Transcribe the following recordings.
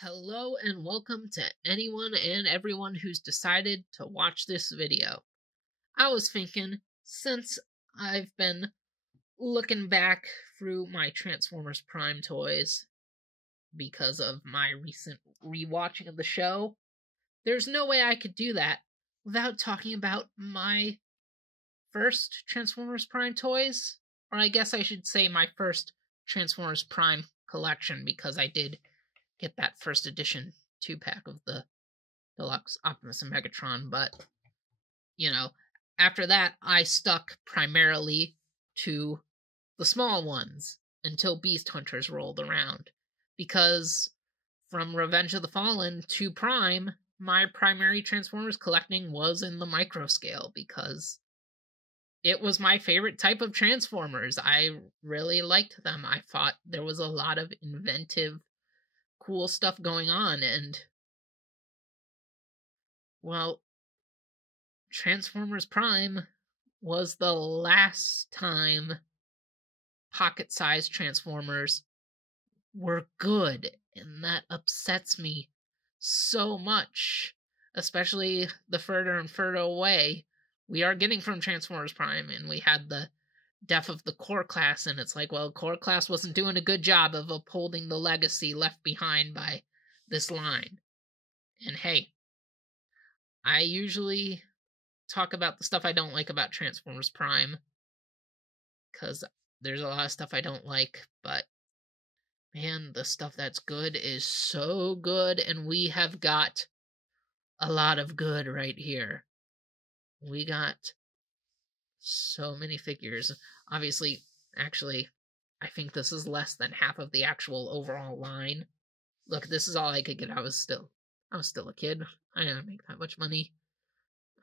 Hello and welcome to anyone and everyone who's decided to watch this video. I was thinking, since I've been looking back through my Transformers Prime toys because of my recent rewatching of the show, there's no way I could do that without talking about my first Transformers Prime toys, or I guess I should say my first Transformers Prime collection, because I did get that first edition 2-pack of the Deluxe Optimus and Megatron, but, after that, I stuck primarily to the small ones until Beast Hunters rolled around, because from Revenge of the Fallen to Prime, my primary Transformers collecting was in the micro scale, because it was my favorite type of Transformers. I really liked them. I thought there was a lot of inventive, cool stuff going on, and well, Transformers Prime was the last time pocket-sized Transformers were good, and that upsets me so much, especially the further and further away we are getting from Transformers Prime. And we had the death of the core class, and it's like, well, core class wasn't doing a good job of upholding the legacy left behind by this line. And hey, I usually talk about the stuff I don't like about Transformers Prime, because there's a lot of stuff I don't like, but man, the stuff that's good is so good, and we have got a lot of good right here. We got so many figures. Obviously, actually, I think this is less than half of the actual overall line. Look, this is all I could get. I was still a kid. I didn't make that much money.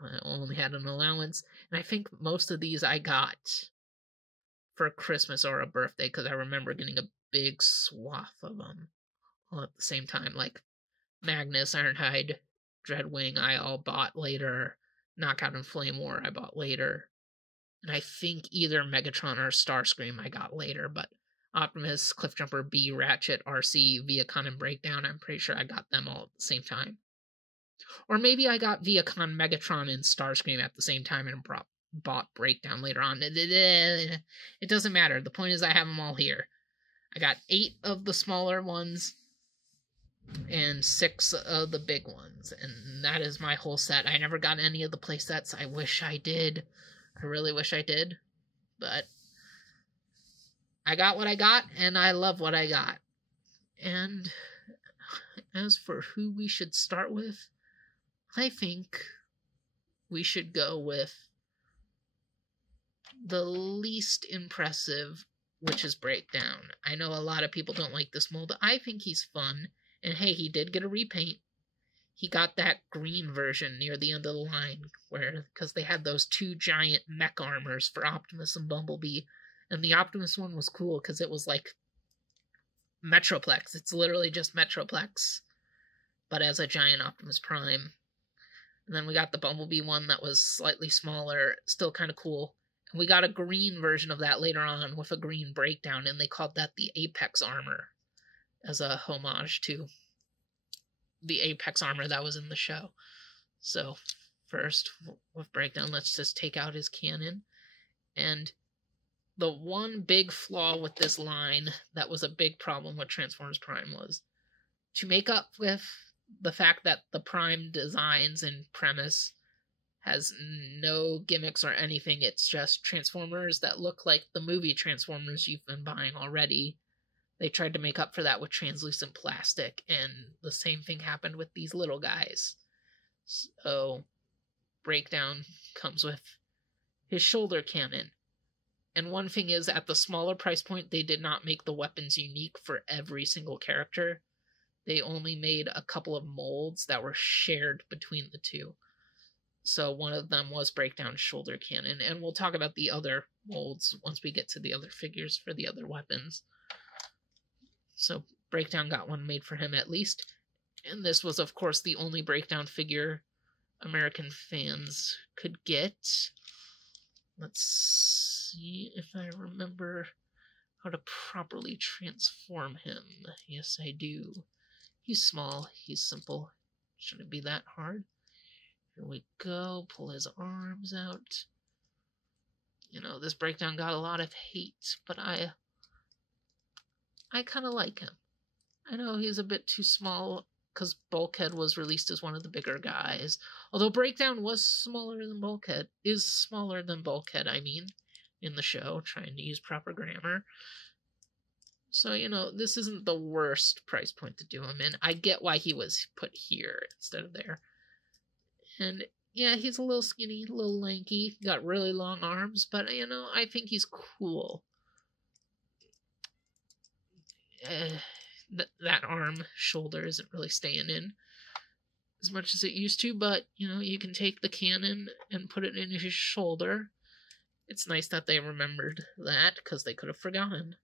I only had an allowance. And I think most of these I got for Christmas or a birthday, because I remember getting a big swath of them all at the same time. Like Magnus, Ironhide, Dreadwing, I all bought later. Knockout and Flame War I bought later. And I think either Megatron or Starscream I got later, but Optimus, Cliffjumper, B, Ratchet, RC, Viacon, and Breakdown, I'm pretty sure I got them all at the same time. Or maybe I got Viacon, Megatron, and Starscream at the same time and bought Breakdown later on. It doesn't matter. The point is I have them all here. I got 8 of the smaller ones and 6 of the big ones, and that is my whole set. I never got any of the play sets. I wish I did. I really wish I did, but I got what I got, and I love what I got. And as for who we should start with, I think we should go with the least impressive, which is Breakdown. I know a lot of people don't like this mold. I think he's fun, and hey, he did get a repaint. He got that green version near the end of the line, because they had those 2 giant mech armors for Optimus and Bumblebee, and the Optimus one was cool because it was like Metroplex. It's literally just Metroplex, but as a giant Optimus Prime. And then we got the Bumblebee one that was slightly smaller, still kind of cool. And we got a green version of that later on with a green Breakdown, and they called that the Apex armor as a homage to the Apex armor that was in the show. So first, with Breakdown, let's just take out his cannon. And the one big flaw with this line that was a big problem with Transformers Prime was to make up with the fact that the Prime designs and premise has no gimmicks or anything. It's just Transformers that look like the movie Transformers you've been buying already. They tried to make up for that with translucent plastic, and the same thing happened with these little guys. So Breakdown comes with his shoulder cannon. And one thing is, at the smaller price point, they did not make the weapons unique for every single character. They only made a couple of molds that were shared between the two. So one of them was Breakdown's shoulder cannon, and we'll talk about the other molds once we get to the other figures for the other weapons. So Breakdown got one made for him at least, and this was, of course, the only Breakdown figure American fans could get. Let's see if I remember how to properly transform him. Yes, I do. He's small, he's simple. Shouldn't be that hard. Here we go, pull his arms out. You know, this breakdown got a lot of hate, but I kind of like him. I know he's a bit too small because Bulkhead was released as one of the bigger guys. Although Breakdown was smaller than Bulkhead, I mean, in the show, trying to use proper grammar. So, you know, this isn't the worst price point to do him in. I get why he was put here instead of there. And yeah, he's a little skinny, a little lanky, got really long arms, but, you know, I think he's cool. That arm shoulder isn't really staying in as much as it used to, but, you know, you can take the cannon and put it in his shoulder. It's nice that they remembered that, because they could have forgotten.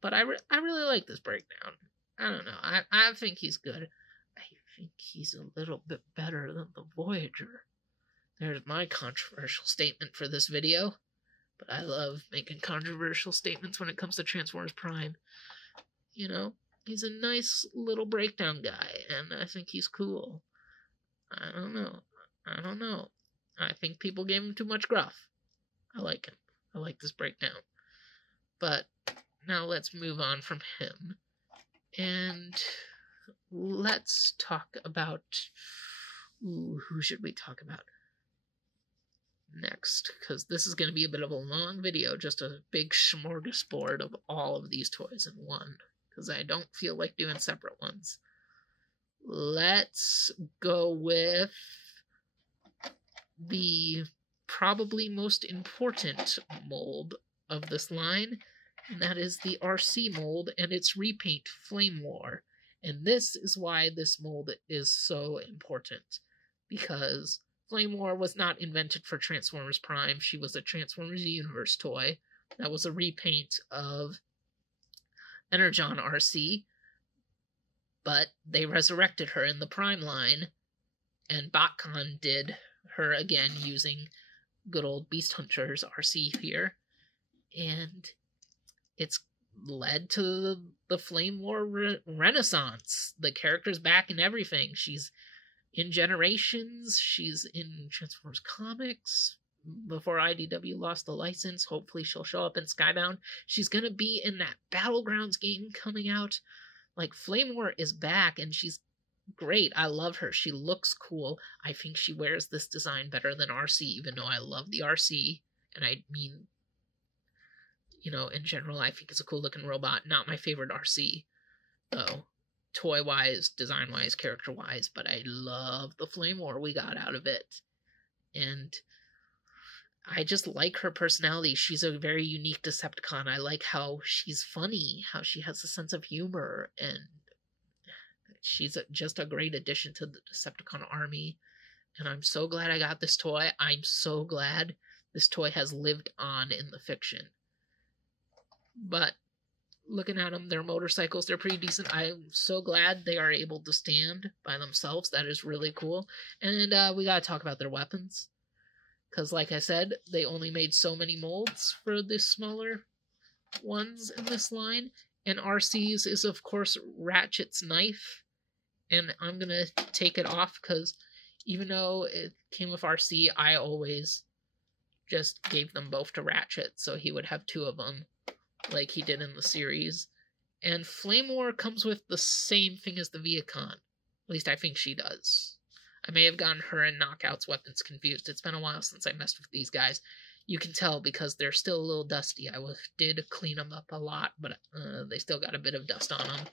But I really like this breakdown. I don't know. I think he's good. I think he's a little bit better than the Voyager. There's my controversial statement for this video. But I love making controversial statements when it comes to Transformers Prime. You know, he's a nice little breakdown guy, and I think he's cool. I don't know. I think people gave him too much gruff. I like him. I like this breakdown. But now let's move on from him. And let's talk about... who should we talk about next? Because this is going to be a bit of a long video, just a big smorgasbord of all of these toys in one, because I don't feel like doing separate ones. Let's go with the probably most important mold of this line, and that is the RC mold and its repaint Flame War. And this is why this mold is so important, because Flame War was not invented for Transformers Prime. She was a Transformers Universe toy. That was a repaint of Energon RC, but they resurrected her in the Prime line, and BotCon did her again using good old Beast Hunters RC here, and it's led to the Flame War renaissance. The character's back in everything. She's in Generations, she's in Transformers comics. Before IDW lost the license, hopefully she'll show up in Skybound. She's gonna be in that Battlegrounds game coming out. Like, Flame War is back, and she's great. I love her. She looks cool. I think she wears this design better than RC, even though I love the RC. And I mean, you know, in general, I think it's a cool looking robot. Not my favorite RC, though. Toy-wise, design-wise, character-wise, but I love the Flame War we got out of it. And I just like her personality. She's a very unique Decepticon. I like how she's funny, how she has a sense of humor, and she's just a great addition to the Decepticon army. And I'm so glad I got this toy. I'm so glad this toy has lived on in the fiction. But looking at them, their motorcycles, they're pretty decent. I'm so glad they are able to stand by themselves. That is really cool. And we gotta talk about their weapons, because like I said, they only made so many molds for the smaller ones in this line. And RC's is, of course, Ratchet's knife. And I'm gonna take it off, because even though it came with RC, I always just gave them both to Ratchet, so he would have two of them, like he did in the series. And Flame War comes with the same thing as the Viacon. At least I think she does. I may have gotten her and Knockout's weapons confused. It's been a while since I messed with these guys. You can tell because they're still a little dusty. I did clean them up a lot, but they still got a bit of dust on them.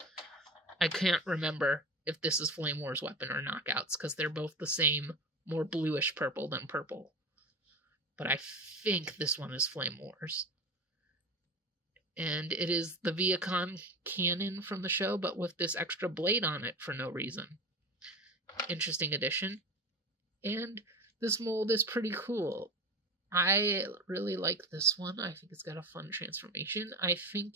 I can't remember if this is Flame War's weapon or Knockout's, because they're both the same, more bluish purple than purple. But I think this one is Flame War's. And it is the Viacon cannon from the show, but with this extra blade on it for no reason. Interesting addition. And this mold is pretty cool. I really like this one. I think it's got a fun transformation. I think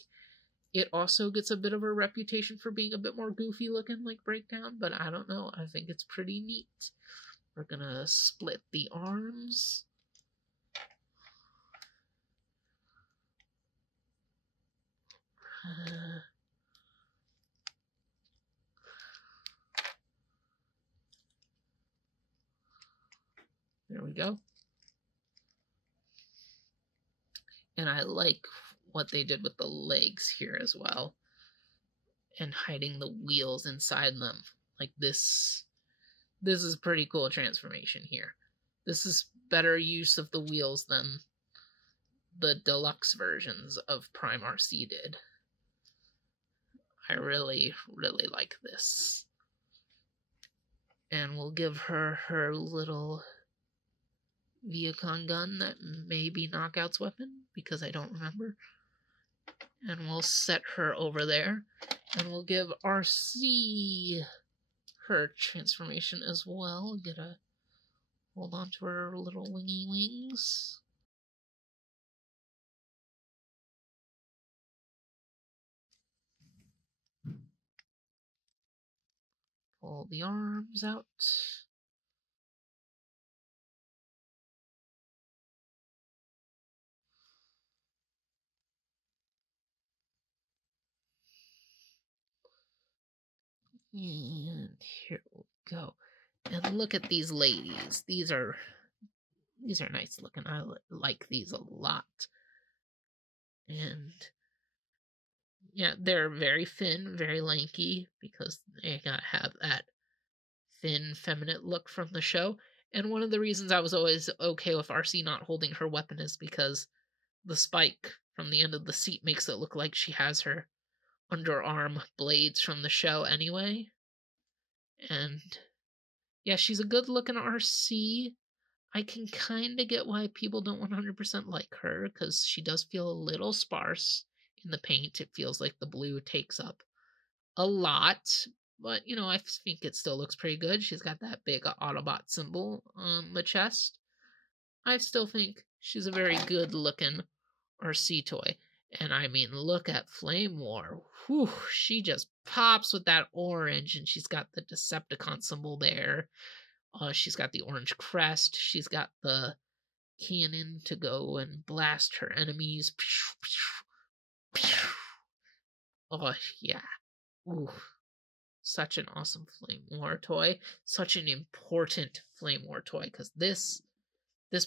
it also gets a bit of a reputation for being a bit more goofy looking like Breakdown, but I don't know. I think it's pretty neat. We're gonna split the arms. There we go. And I like what they did with the legs here as well. And hiding the wheels inside them. Like this is pretty cool transformation here. This is better use of the wheels than the deluxe versions of Prime RC did. I really, really like this. And we'll give her her little Viacon gun that may be Knockout's weapon, because I don't remember. And we'll set her over there. And we'll give RC her transformation as well. Get a hold on to her little wingy wings. Pull the arms out. And here we go. And look at these ladies. These are nice looking. I like these a lot. And yeah, they're very thin, very lanky, because they gotta have that thin, feminine look from the show. And one of the reasons I was always okay with RC not holding her weapon is because the spike from the end of the seat makes it look like she has her underarm blades from the show anyway. And yeah, she's a good looking RC. I can kind of get why people don't 100% like her, because she does feel a little sparse in the paint. It feels like the blue takes up a lot, but you know, I think it still looks pretty good. She's got that big Autobot symbol on the chest. I still think she's a very good looking RC toy. And I mean, look at Flame War. Whew, she just pops with that orange, and she's got the Decepticon symbol there. She's got the orange crest. She's got the cannon to go and blast her enemies. Oh, yeah. Ooh. Such an awesome Flame War toy. Such an important Flame War toy, because this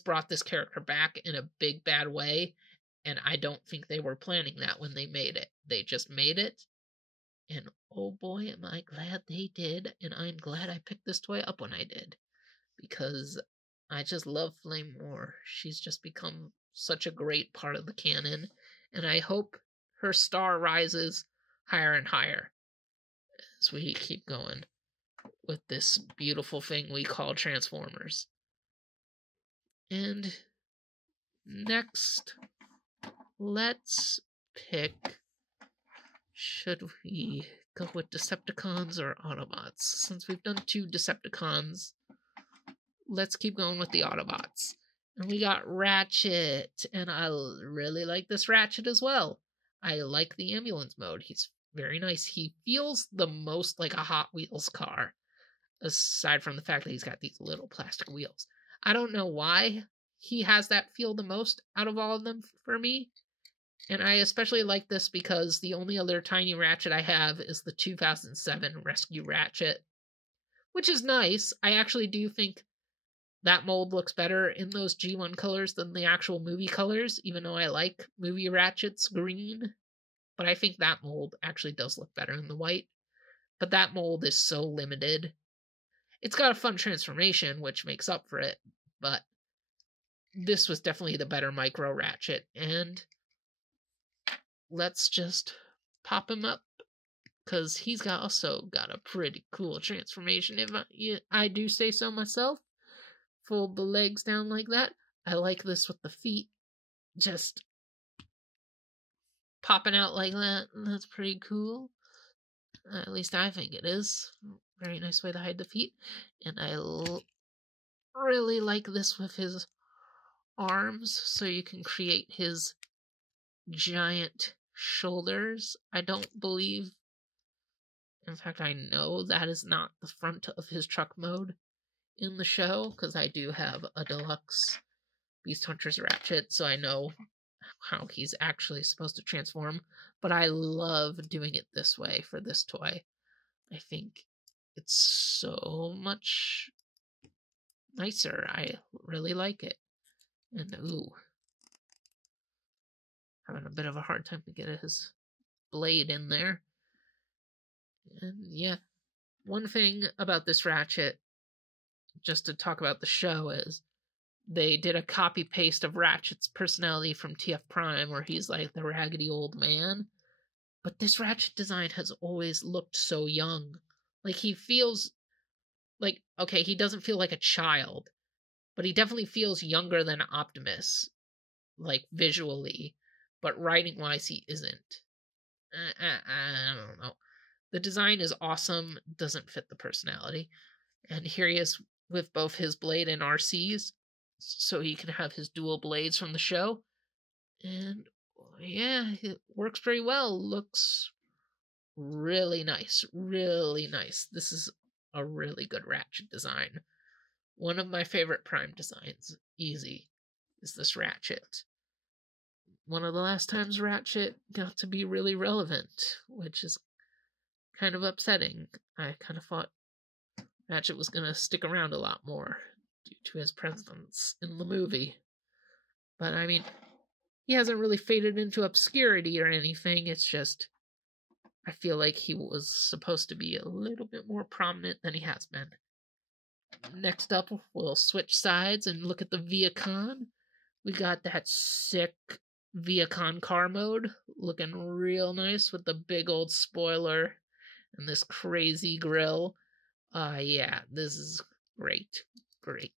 brought this character back in a big bad way, and I don't think they were planning that when they made it. They just made it, and oh boy, am I glad they did, and I'm glad I picked this toy up when I did, because I just love Flame War. She's just become such a great part of the canon, and I hope her star rises higher and higher as we keep going with this beautiful thing we call Transformers. And next, let's pick, should we go with Decepticons or Autobots? Since we've done 2 Decepticons, let's keep going with the Autobots. And we got Ratchet, and I really like this Ratchet as well. I like the ambulance mode. He's very nice. He feels the most like a Hot Wheels car, aside from the fact that he's got these little plastic wheels. I don't know why he has that feel the most out of all of them for me. And I especially like this because the only other tiny Ratchet I have is the 2007 Rescue Ratchet, which is nice. I actually do think that mold looks better in those G1 colors than the actual movie colors, even though I like movie Ratchet's green. But I think that mold actually does look better in the white. But that mold is so limited. It's got a fun transformation, which makes up for it, but this was definitely the better Micro Ratchet, and let's just pop him up, because he's also got a pretty cool transformation, if I do say so myself. Fold the legs down like that. I like this with the feet just popping out like that. That's pretty cool. At least I think it is. Very nice way to hide the feet. And I really like this with his arms, so you can create his giant shoulders. I don't believe, in fact I know that is not the front of his truck mode in the show, because I do have a deluxe Beast Hunters Ratchet, so I know how he's actually supposed to transform, but I love doing it this way for this toy. I think it's so much nicer. I really like it. And ooh, having a bit of a hard time to get his blade in there. And yeah, one thing about this Ratchet, just to talk about the show, is they did a copy paste of Ratchet's personality from TF Prime, where he's like the raggedy old man. But this Ratchet design has always looked so young. Like, he feels like, okay, he doesn't feel like a child, but he definitely feels younger than Optimus, like visually, but writing wise, he isn't. I don't know. The design is awesome, doesn't fit the personality. And here he is with both his blade and RC's, so he can have his dual blades from the show. And yeah, it works very well. Looks really nice. Really nice. This is a really good Ratchet design. One of my favorite Prime designs, easy, is this Ratchet. One of the last times Ratchet got to be really relevant, which is kind of upsetting. I kind of thought Ratchet was going to stick around a lot more due to his presence in the movie. But I mean, he hasn't really faded into obscurity or anything. It's just, I feel like he was supposed to be a little bit more prominent than he has been. Next up, we'll switch sides and look at the Viacon. We got that sick Viacon car mode, looking real nice with the big old spoiler and this crazy grill. Yeah, this is great. Great.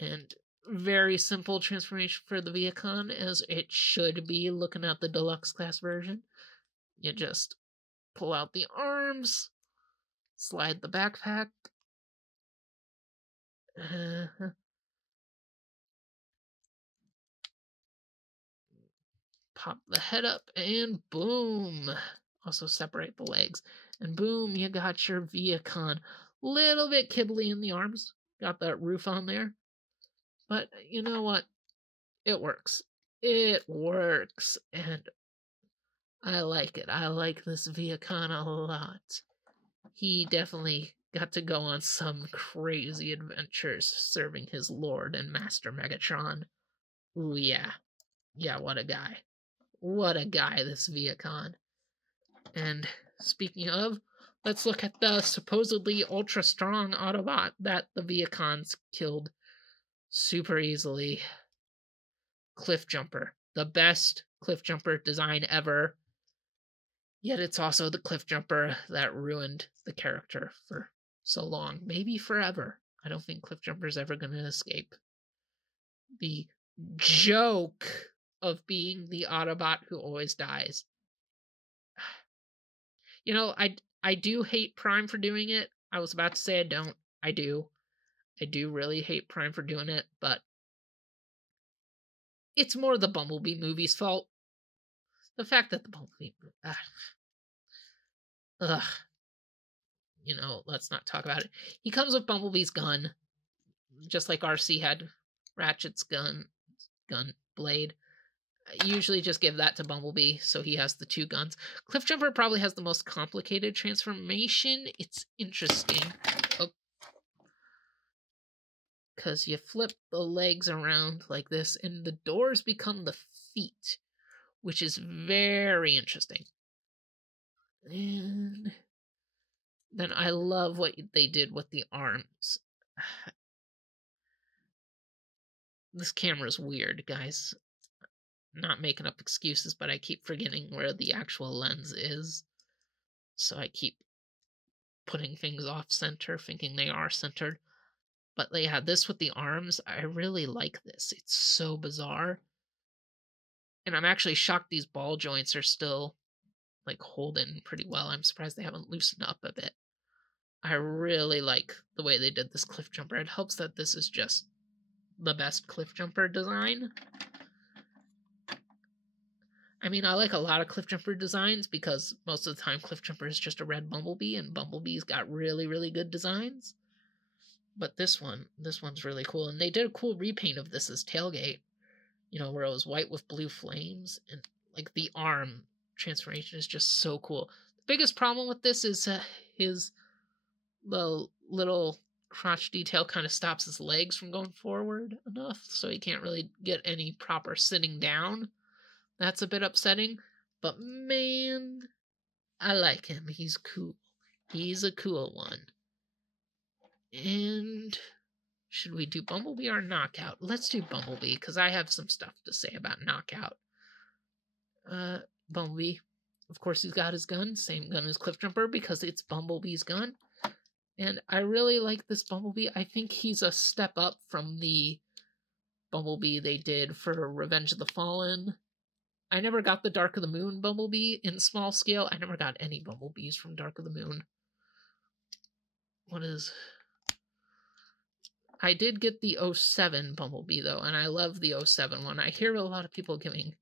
And very simple transformation for the Viacon, as it should be looking at the deluxe class version. You just pull out the arms, slide the backpack, pop the head up, and boom! Also separate the legs. And boom, you got your Viacon. Little bit kibbly in the arms. Got that roof on there. But you know what? It works. It works. And I like it. I like this Viacon a lot. He definitely got to go on some crazy adventures serving his lord and master Megatron. Ooh, yeah. Yeah, what a guy. What a guy, this Viacon. And speaking of, let's look at the supposedly ultra-strong Autobot that the Viacons killed super easily. Cliff Jumper. The best Cliff Jumper design ever. Yet it's also the Cliff Jumper that ruined the character for so long. Maybe forever. I don't think Cliff Jumper's ever going to escape the joke of being the Autobot who always dies. You know, I do hate Prime for doing it. I was about to say I don't. I do. I do really hate Prime for doing it, but it's more the Bumblebee movie's fault. The fact that the Bumblebee... You know, let's not talk about it. He comes with Bumblebee's gun, just like RC had Ratchet's gun blade. I usually just give that to Bumblebee, so he has the two guns. Cliffjumper probably has the most complicated transformation. It's interesting. Because you flip the legs around like this, and the doors become the feet, which is very interesting. And then I love what they did with the arms. This camera's weird, guys. Not making up excuses, but I keep forgetting where the actual lens is. So I keep putting things off center, thinking they are centered. But they had this with the arms. I really like this. It's so bizarre. And I'm actually shocked these ball joints are still like holding pretty well. I'm surprised they haven't loosened up a bit. I really like the way they did this Cliff Jumper. It helps that this is just the best Cliff Jumper design. I mean, I like a lot of Cliff Jumper designs because most of the time Cliff Jumper is just a red Bumblebee, and Bumblebee's got really, really good designs. But this one's really cool. And they did a cool repaint of this as tailgate, you know, where it was white with blue flames. And like the arm transformation is just so cool. The biggest problem with this is the little crotch detail kind of stops his legs from going forward enough, so he can't really get any proper sitting down. That's a bit upsetting, but man, I like him. He's cool. He's a cool one. And should we do Bumblebee or Knockout? Let's do Bumblebee, because I have some stuff to say about Knockout. Bumblebee, of course, he's got his gun, same gun as Cliffjumper, because it's Bumblebee's gun. And I really like this Bumblebee. I think he's a step up from the Bumblebee they did for Revenge of the Fallen. I never got the Dark of the Moon Bumblebee in small scale. I never got any Bumblebees from Dark of the Moon. I did get the 07 Bumblebee, though, and I love the 07 one. I hear a lot of people giving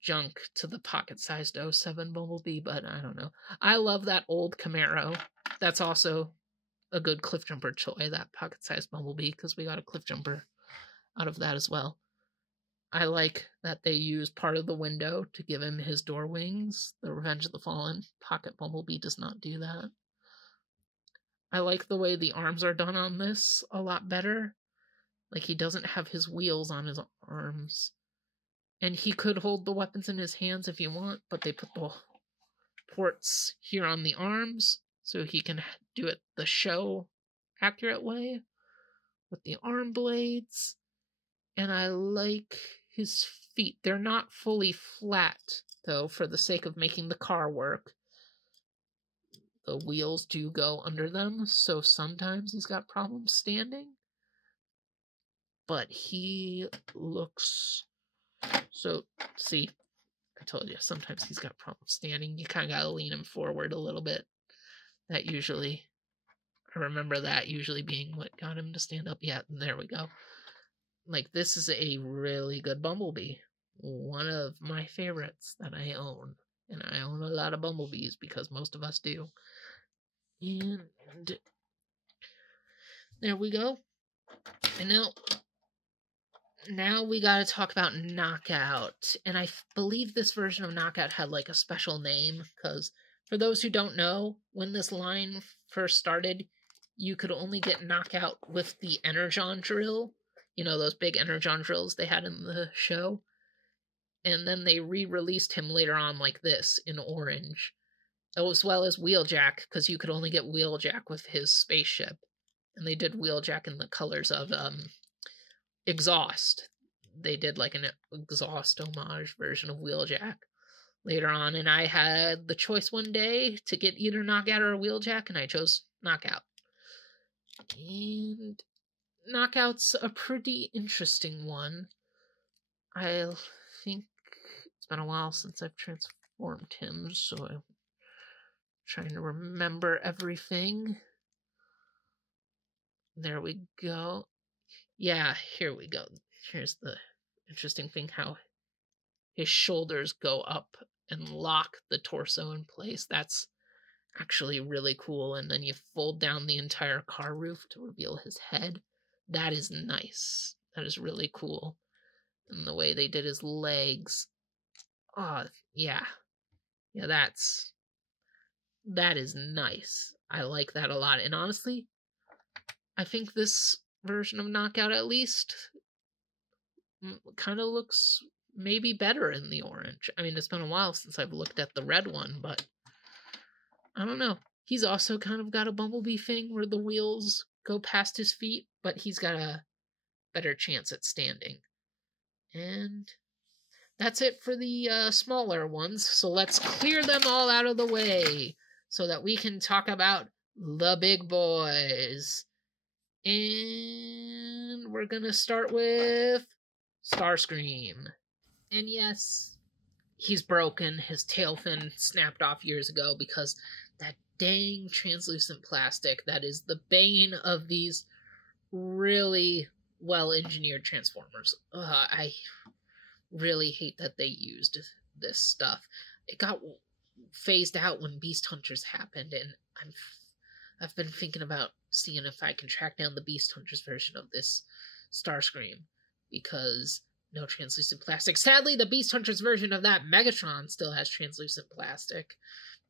junk to the pocket-sized 07 Bumblebee, but I don't know. I love that old Camaro. That's also a good Cliffjumper toy, that pocket-sized Bumblebee, because we got a Cliffjumper out of that as well. I like that they use part of the window to give him his door wings. The Revenge of the Fallen Pocket Bumblebee does not do that. I like the way the arms are done on this a lot better. Like, he doesn't have his wheels on his arms. And he could hold the weapons in his hands if you want, but they put the ports here on the arms so he can do it the show accurate way with the arm blades. And I like his feet. They're not fully flat, though, for the sake of making the car work. The wheels do go under them, so sometimes he's got problems standing. But he looks... So, see, I told you, sometimes he's got problems standing. You kind of got to lean him forward a little bit. That usually... I remember that usually being what got him to stand up. Yeah, there we go. Like, this is a really good Bumblebee. One of my favorites that I own. And I own a lot of Bumblebees because most of us do. And there we go. And now we gotta talk about Knockout. And I believe this version of Knockout had like a special name, because for those who don't know, when this line first started, you could only get Knockout with the Energon drill. You know, those big Energon drills they had in the show. And then they re-released him later on like this, in orange. As well as Wheeljack, because you could only get Wheeljack with his spaceship. And they did Wheeljack in the colors of Exhaust. They did like an Exhaust homage version of Wheeljack later on. And I had the choice one day to get either Knockout or Wheeljack, and I chose Knockout. And Knockout's a pretty interesting one. I think it's been a while since I've transformed him, so I'm trying to remember everything. There we go. Yeah, here we go. Here's the interesting thing, how his shoulders go up and lock the torso in place. That's actually really cool. And then you fold down the entire car roof to reveal his head. That is nice. That is really cool. And the way they did his legs. Oh, yeah. Yeah, that is nice. I like that a lot. And honestly, I think this version of Knockout, at least, kind of looks maybe better in the orange. I mean, it's been a while since I've looked at the red one, but I don't know. He's also kind of got a Bumblebee thing where the wheels go past his feet, but he's got a better chance at standing. And that's it for the smaller ones. So let's clear them all out of the way so that we can talk about the big boys. And we're gonna start with Starscream. And yes, he's broken. His tail fin snapped off years ago because that dang translucent plastic that is the bane of these really well-engineered Transformers. I really hate that they used this stuff. It got phased out when Beast Hunters happened, and I've been thinking about seeing if I can track down the Beast Hunters version of this Starscream, because no translucent plastic. Sadly, the Beast Hunters version of that Megatron still has translucent plastic,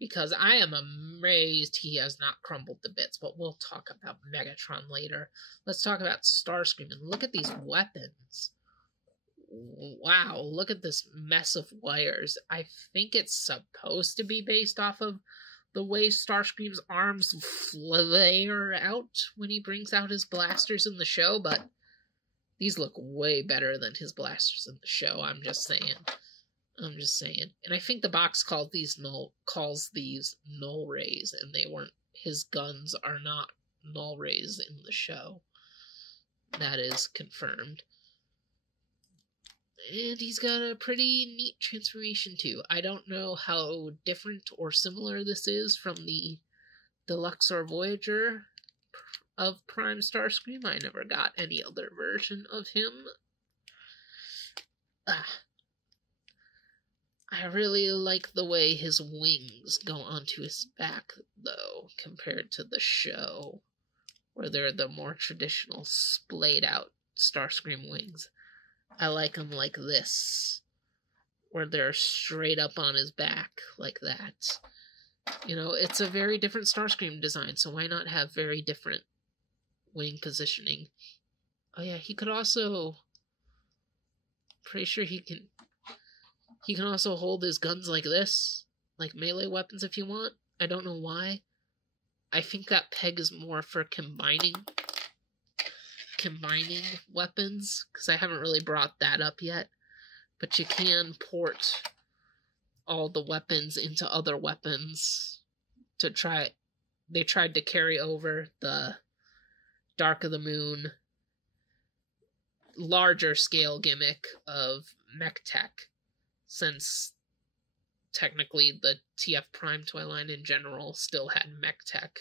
because I am amazed he has not crumbled to bits, but we'll talk about Megatron later. Let's talk about Starscream, and look at these weapons. Wow, look at this mess of wires. I think it's supposed to be based off of the way Starscream's arms flare out when he brings out his blasters in the show, but these look way better than his blasters in the show, I'm just saying. And I think the box calls these null rays, and they weren't. His guns are not null rays in the show. That is confirmed. And he's got a pretty neat transformation too. I don't know how different or similar this is from the Deluxe or Voyager of Prime Starscream. I never got any other version of him. I really like the way his wings go onto his back, though, compared to the show, where they're the more traditional, splayed-out Starscream wings. I like them like this, where they're straight up on his back, like that. You know, it's a very different Starscream design, so why not have very different wing positioning? Oh yeah, he could also... Pretty sure he can also hold his guns like this, like melee weapons if you want. I don't know why. I think that peg is more for combining weapons, because I haven't really brought that up yet. But you can port all the weapons into other weapons to try. They tried to carry over the Dark of the Moon larger scale gimmick of mech tech, since technically the TF Prime toy line in general still had mech tech,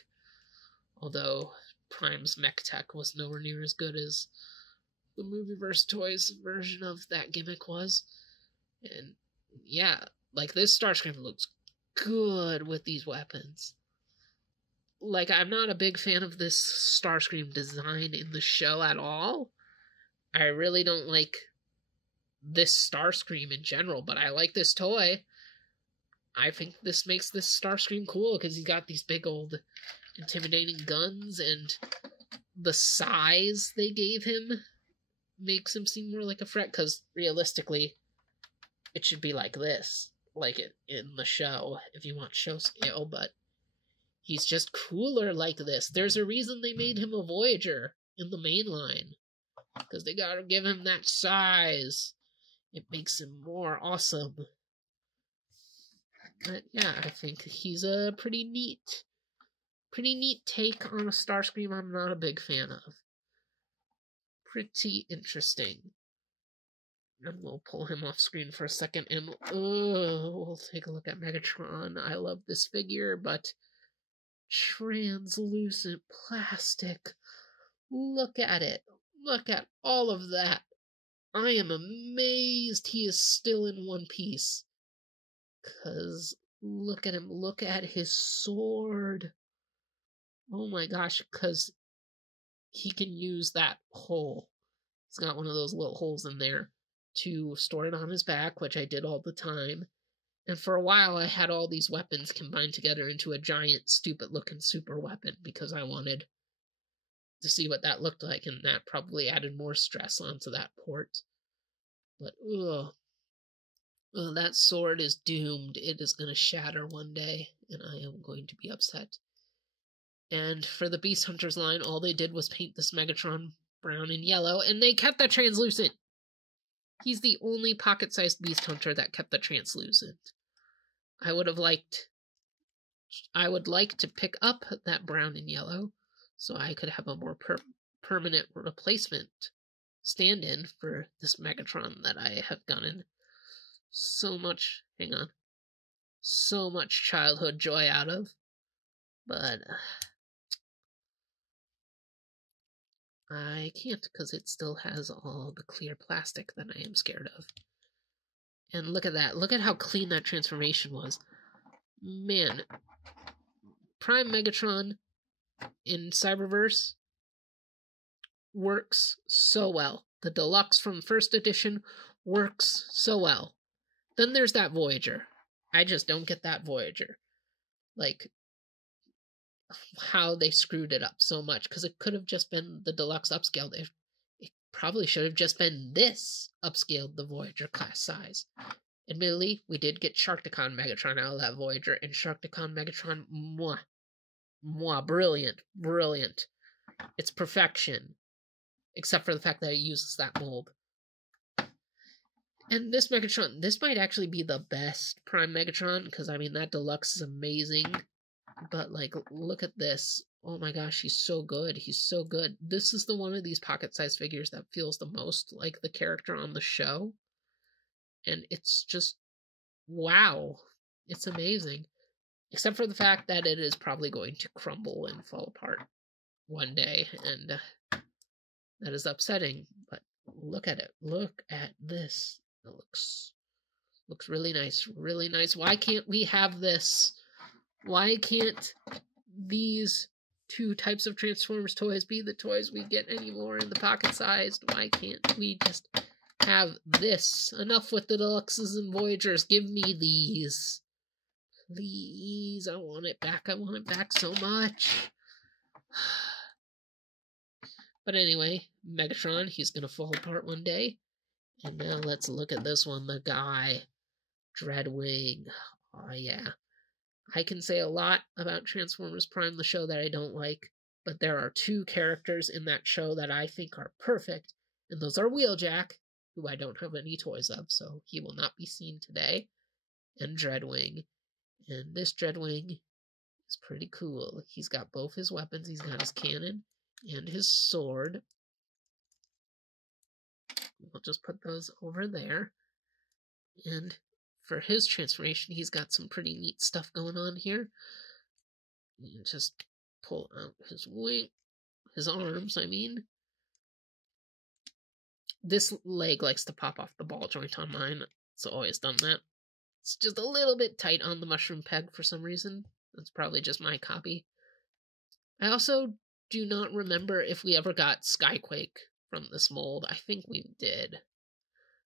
although Prime's mech tech was nowhere near as good as the Movieverse Toys version of that gimmick was. And yeah, like, this Starscream looks good with these weapons. Like, I'm not a big fan of this Starscream design in the show at all. I really don't like this Starscream in general, but I like this toy. I think this makes this Starscream cool, because he's got these big old intimidating guns, and the size they gave him makes him seem more like a threat, because realistically, it should be like this, like it in the show, if you want show scale, but he's just cooler like this. There's a reason they made him a Voyager in the main line, because they gotta give him that size. It makes him more awesome. But yeah, I think he's a pretty neat take on a Starscream I'm not a big fan of. Pretty interesting. And we'll pull him off screen for a second, and we'll take a look at Megatron. I love this figure, but translucent plastic. Look at it. Look at all of that. I am amazed he is still in one piece. 'Cause look at him. Look at his sword. Oh my gosh, 'cause he can use that hole. He's got one of those little holes in there to store it on his back, which I did all the time. And for a while, I had all these weapons combined together into a giant, stupid-looking super weapon, because I wanted to see what that looked like, and that probably added more stress onto that port. But, that sword is doomed. It is going to shatter one day, and I am going to be upset. And for the Beast Hunters line, all they did was paint this Megatron brown and yellow, and they kept the translucent. He's the only pocket-sized Beast Hunter that kept the translucent. I would like to pick up that brown and yellow, so I could have a more permanent replacement stand-in for this Megatron that I have gotten so much childhood joy out of. But I can't, because it still has all the clear plastic that I am scared of. And look at that. Look at how clean that transformation was. Man, Prime Megatron in Cyberverse works so well. The Deluxe from first edition works so well. Then there's that Voyager. I just don't get that Voyager. like, how they screwed it up so much, because it could have just been the deluxe upscaled. It probably should have just been this upscaled, the Voyager class size. Admittedly, we did get Sharkticon Megatron out of that Voyager, and Sharkticon Megatron, brilliant. It's perfection, except for the fact that it uses that mold. And this Megatron, this might actually be the best Prime Megatron, because, I mean, that deluxe is amazing. But, like, look at this. Oh my gosh, he's so good. He's so good. This is the one of these pocket-sized figures that feels the most like the character on the show. And it's just, wow. It's amazing. Except for the fact that it is probably going to crumble and fall apart one day. And that is upsetting. But look at it. Look at this. It looks really nice. Really nice. Why can't we have this? Why can't these two types of Transformers toys be the toys we get anymore in the pocket-sized? Why can't we just have this? Enough with the Deluxes and Voyagers. Give me these. Please, I want it back. I want it back so much. But anyway, Megatron, he's going to fall apart one day. And now let's look at this one, the guy, Dreadwing. Oh, yeah. I can say a lot about Transformers Prime, the show, that I don't like, but there are two characters in that show that I think are perfect, and those are Wheeljack, who I don't have any toys of, so he will not be seen today, and Dreadwing. And this Dreadwing is pretty cool. He's got both his weapons. He's got his cannon and his sword. We'll just put those over there. And for his transformation, he's got some pretty neat stuff going on here. You just pull out his wing, his arms, I mean. This leg likes to pop off the ball joint on mine. It's always done that. It's just a little bit tight on the mushroom peg for some reason. That's probably just my copy. I also do not remember if we ever got Skyquake from this mold. I think we did.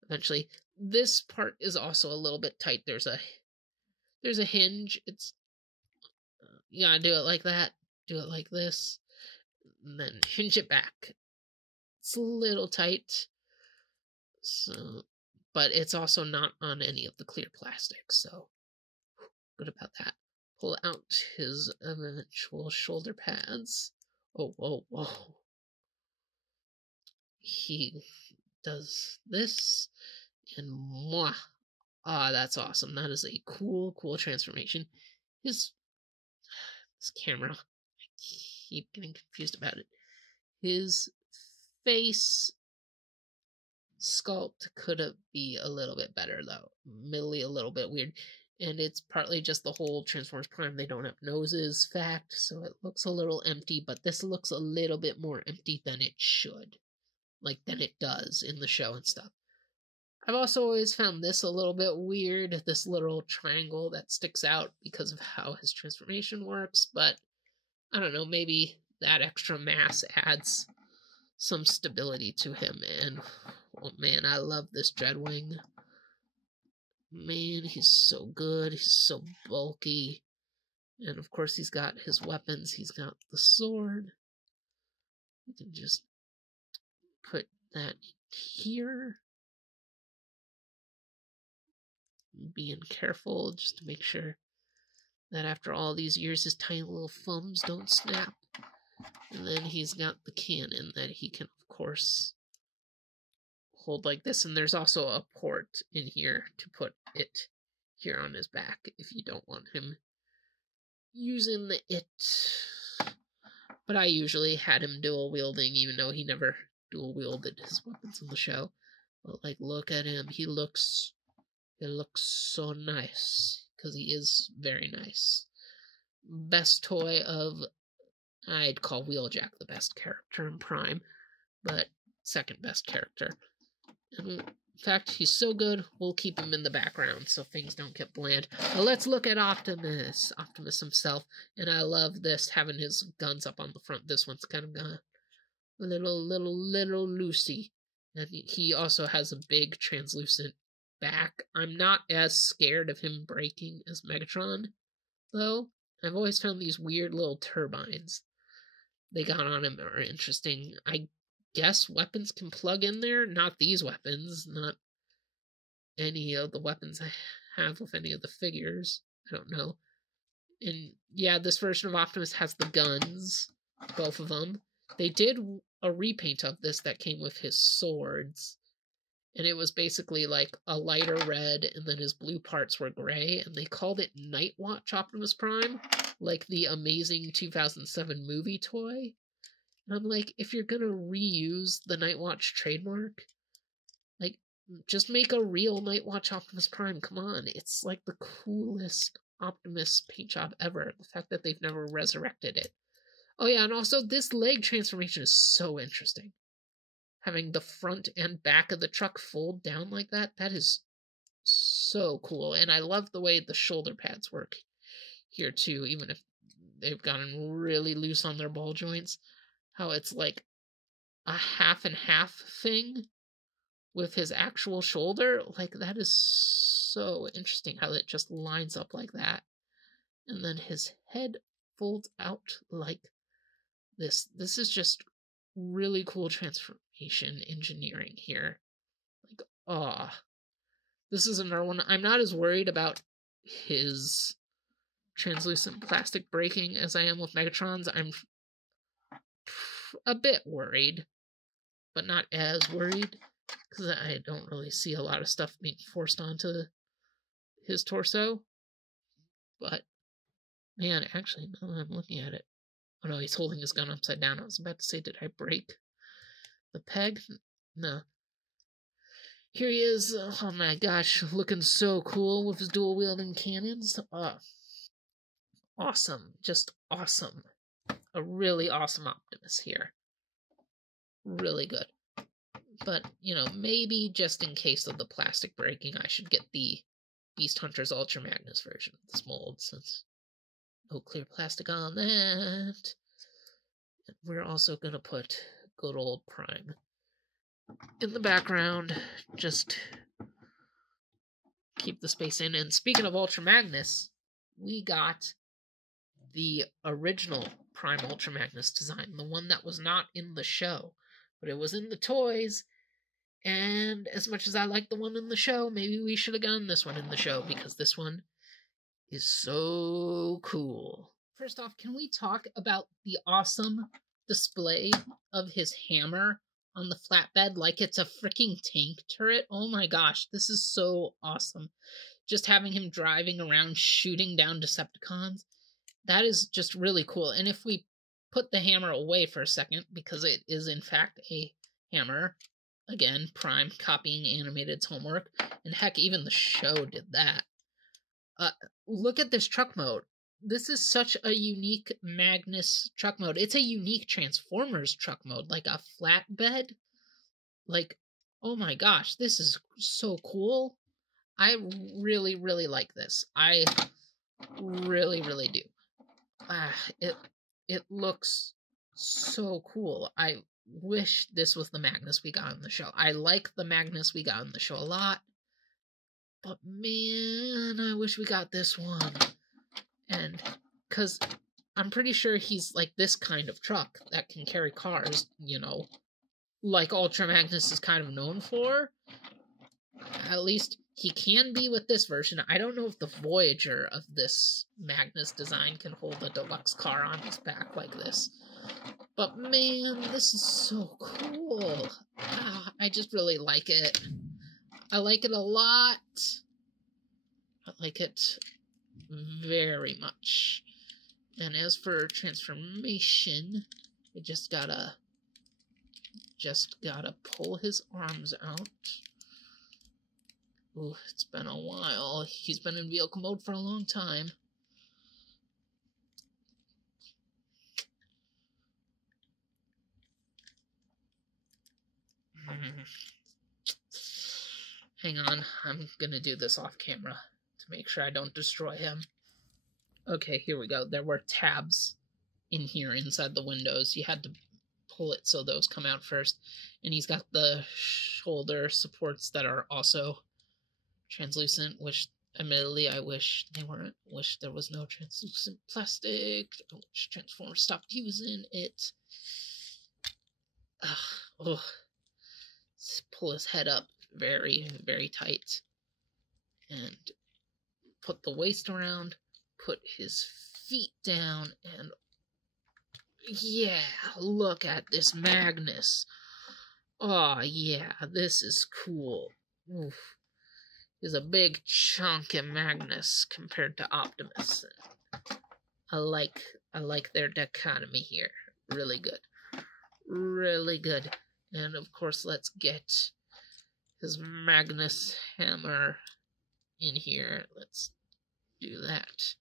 Eventually. This part is also a little bit tight. There's a hinge. It's you gotta do it like that. Do it like this. And then hinge it back. It's a little tight. So, but it's also not on any of the clear plastic, so good about that. Pull out his eventual shoulder pads. Oh, whoa, whoa. He does this, and mwah. Ah, that's awesome. That is a cool transformation. This camera, I keep getting confused about it. His face sculpt could be a little bit better, though. Middly a little bit weird. And it's partly just the whole Transformers Prime, they don't have noses fact, so it looks a little empty, but this looks a little bit more empty than it should. Like, than it does in the show and stuff. I've also always found this a little bit weird, this little triangle that sticks out because of how his transformation works, but I don't know, maybe that extra mass adds some stability to him, and oh man, I love this Dreadwing. Man, he's so good, he's so bulky, and of course he's got his weapons, he's got the sword. You can just put that here. Being careful just to make sure that after all these years his tiny little thumbs don't snap. And then he's got the cannon that he can, of course, hold like this. And there's also a port in here to put it here on his back if you don't want him using it. But I usually had him dual wielding, even though he never dual wielded his weapons in the show. But, like, look at him. He looks so nice, because he is very nice. Best toy of, I'd call Wheeljack the best character in Prime, but second best character. And in fact, he's so good, we'll keep him in the background so things don't get bland. Now let's look at Optimus himself, and I love this, having his guns up on the front. This one's kind of got a little loosey. And he also has a big translucent back. I'm not as scared of him breaking as Megatron, though. I've always found these weird little turbines they got on him are interesting. I guess weapons can plug in there. Not these weapons. Not any of the weapons I have with any of the figures. I don't know. And yeah, this version of Optimus has the guns. Both of them. They did a repaint of this that came with his swords. And it was basically like a lighter red, and then his blue parts were gray, and they called it Night Watch Optimus Prime, like the amazing 2007 movie toy. And I'm like, if you're gonna reuse the Night Watch trademark, like, just make a real Night Watch Optimus Prime. Come on, it's like the coolest Optimus paint job ever. The fact that they've never resurrected it. Oh yeah, and also this leg transformation is so interesting. Having the front and back of the truck fold down like that, that is so cool. And I love the way the shoulder pads work here too, even if they've gotten really loose on their ball joints. How it's like a half and half thing with his actual shoulder. Like, that is so interesting how it just lines up like that. And then his head folds out like this. This is just really cool transformation engineering here. Like, this is another one. I'm not as worried about his translucent plastic breaking as I am with Megatron's. I'm a bit worried, but not as worried, because I don't really see a lot of stuff being forced onto his torso. But, man, actually, now that I'm looking at it, oh no, he's holding his gun upside down. I was about to say, did I break the peg? No. Here he is. Oh my gosh, looking so cool with his dual wielding cannons. Awesome. Just awesome. A really awesome Optimus here. Really good. But, you know, maybe just in case of the plastic breaking, I should get the Beast Hunters Ultra Magnus version of this mold, since no clear plastic on that. And we're also going to put good old Prime in the background. Just keep the space in. And speaking of Ultra Magnus, we got the original Prime Ultra Magnus design, the one that was not in the show, but it was in the toys. And as much as I like the one in the show, maybe we should have gotten this one in the show, because this one is so cool. First off, can we talk about the awesome display of his hammer on the flatbed like it's a freaking tank turret? Oh my gosh, this is so awesome. Just having him driving around shooting down Decepticons, that is just really cool. And if we put the hammer away for a second, because it is in fact a hammer, again, Prime copying Animated's homework, and heck, even the show did that. Look at this truck mode. This is such a unique Magnus truck mode. It's a unique Transformers truck mode, like a flatbed. Like, oh my gosh, this is so cool. I really, really like this. I really, really do. It looks so cool. I wish this was the Magnus we got in the show. I like the Magnus we got in the show a lot, but man, I wish we got this one. And because I'm pretty sure he's like this kind of truck that can carry cars, you know, like Ultra Magnus is kind of known for. At least he can be with this version. I don't know if the Voyager of this Magnus design can hold a deluxe car on his back like this. But man, this is so cool. I just really like it. I like it a lot. I like it very much. And as for transformation, we just gotta pull his arms out. Ooh, it's been a while. He's been in vehicle mode for a long time. Hang on, I'm gonna do this off camera to make sure I don't destroy him. Okay, here we go. There were tabs in here inside the windows. You had to pull it so those come out first. And he's got the shoulder supports that are also translucent, which Admittedly, I wish they weren't. Wish there was no translucent plastic. I wish Transformers stopped using it. Ugh. Pull his head up very, very tight. And put the waist around. Put his feet down. And yeah, look at this Magnus. Oh, yeah, this is cool. Oof. He's a big chunk in Magnus compared to Optimus. I like their dichotomy here. Really good. Really good. And of course, let's get his Magnus hammer in here. Let's do that.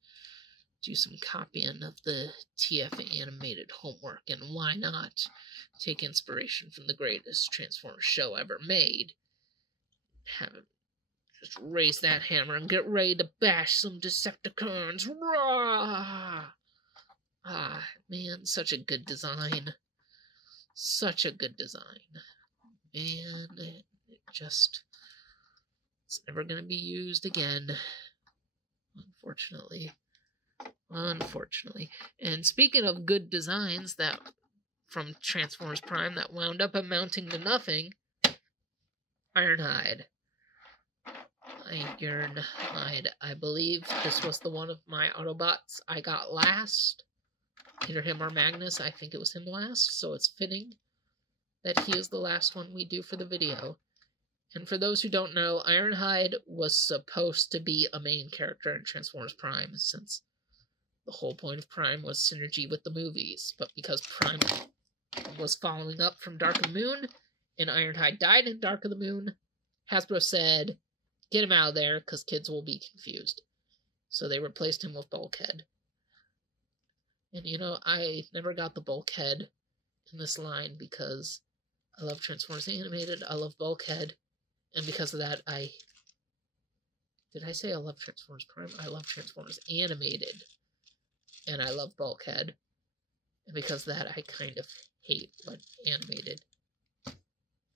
Do some copying of the TF animated homework, and why not take inspiration from the greatest Transformers show ever made? Have him just raise that hammer and get ready to bash some Decepticons. Rah! Ah, man, such a good design. Such a good design. Man, it's never going to be used again. Unfortunately. And speaking of good designs that from Transformers Prime that wound up amounting to nothing, Ironhide. I believe this was the one of my Autobots I got last. Either him or Magnus. I think it was him last, so it's fitting that he is the last one we do for the video. And for those who don't know, Ironhide was supposed to be a main character in Transformers Prime, since the whole point of Prime was synergy with the movies. But because Prime was following up from Dark of the Moon, and Ironhide died in Dark of the Moon, Hasbro said, get him out of there, because kids will be confused. So they replaced him with Bulkhead. And you know, I never got the Bulkhead in this line because I love Transformers Animated, I love Bulkhead, and because of that, did I say I love Transformers Prime? I love Transformers Animated, and I love Bulkhead, and because of that, I kind of hate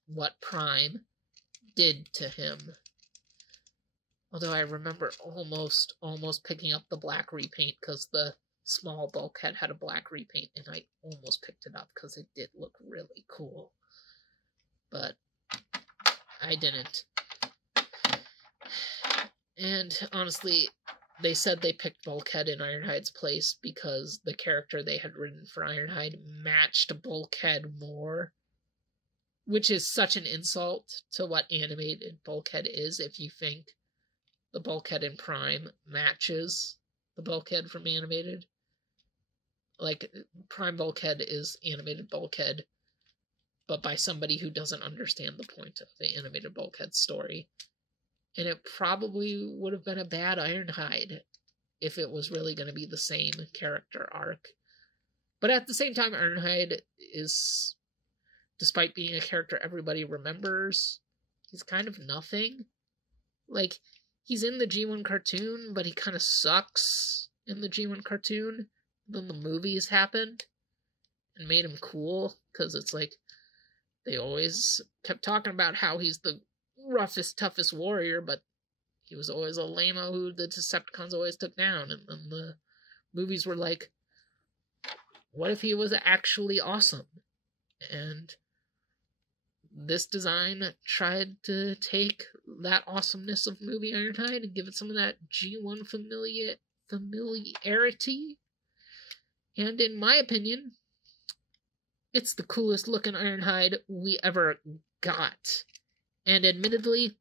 what Prime did to him. Although I remember almost picking up the black repaint, because the small Bulkhead had a black repaint, and I almost picked it up because it did look really cool. But I didn't. And honestly, they said they picked Bulkhead in Ironhide's place because the character they had written for Ironhide matched Bulkhead more. Which is such an insult to what animated Bulkhead is if you think the Bulkhead in Prime matches the Bulkhead from animated. Like, Prime Bulkhead is animated Bulkhead, but by somebody who doesn't understand the point of the animated Bulkhead story. And it probably would have been a bad Ironhide if it was really going to be the same character arc. But at the same time, Ironhide is, despite being a character everybody remembers, he's kind of nothing. Like, he's in the G1 cartoon, but he kind of sucks in the G1 cartoon. Then the movies happened and made him cool, because it's like, they always kept talking about how he's the roughest, toughest warrior, but he was always a lame-o who the Decepticons always took down. And then the movies were like, what if he was actually awesome? And this design tried to take that awesomeness of movie Ironhide and give it some of that G1 familiarity. And in my opinion, it's the coolest looking Ironhide we ever got. And admittedly,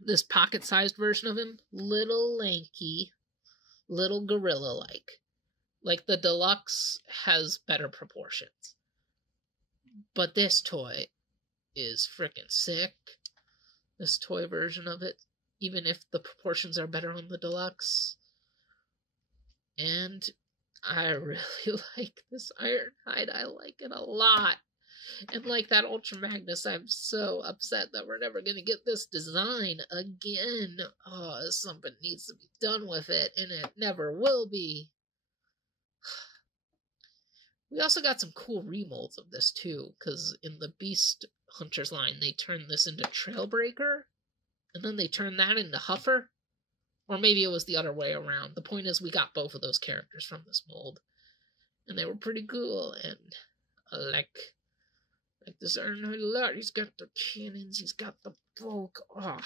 this pocket-sized version of him, little lanky, little gorilla-like. Like, the deluxe has better proportions. But this toy is freaking sick. This toy version of it, even if the proportions are better on the deluxe. And I really like this Ironhide. I like it a lot. And like that Ultra Magnus, I'm so upset that we're never going to get this design again. Oh, something needs to be done with it, and it never will be. We also got some cool remolds of this too, because in the Beast Hunters line, they turned this into Trailbreaker, and then they turned that into Huffer. Or maybe it was the other way around. The point is we got both of those characters from this mold. And they were pretty cool, and I like this Ironhide a lot. He's got the cannons, he's got the bulk. Oh.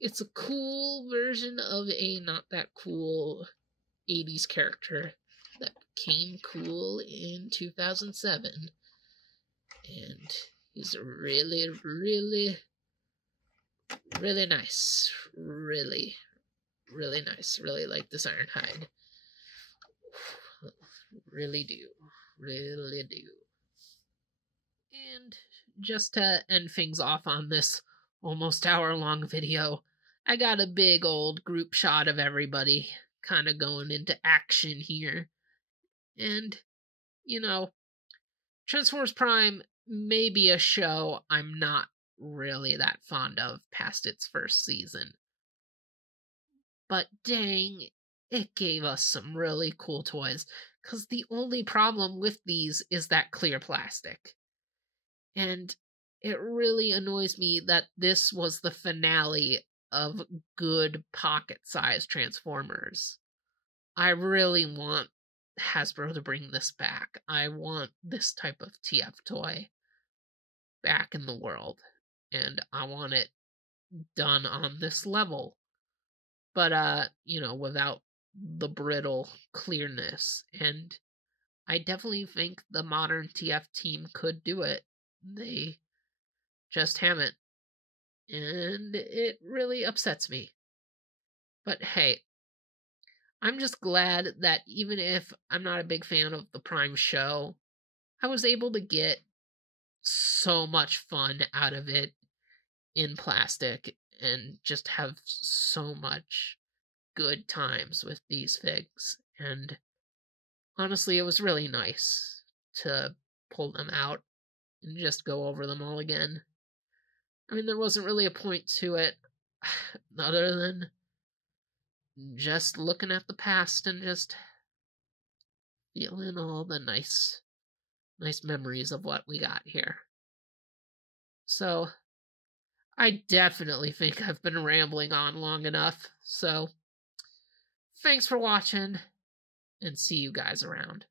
It's a cool version of a not that cool 80s character that became cool in 2007. And he's really, really, really nice. Really, really nice. Really like this Ironhide. Really do. Really do. And just to end things off on this almost hour-long video, I got a big old group shot of everybody kind of going into action here. And, you know, Transformers Prime may be a show I'm not really that fond of past its first season. But dang, it gave us some really cool toys, because the only problem with these is that clear plastic. And it really annoys me that this was the finale of good pocket-sized Transformers. I really want Hasbro to bring this back. I want this type of TF toy back in the world. And I want it done on this level. But, you know, without the brittle clearness. And I definitely think the modern TF team could do it. They just haven't. And it really upsets me. But hey, I'm just glad that even if I'm not a big fan of the Prime show, I was able to get so much fun out of it in plastic and just have so much good times with these figs. And honestly, it was really nice to pull them out and just go over them all again. I mean, there wasn't really a point to it other than just looking at the past and just feeling all the nice memories of what we got here. So, I definitely think I've been rambling on long enough. So, thanks for watching, and see you guys around.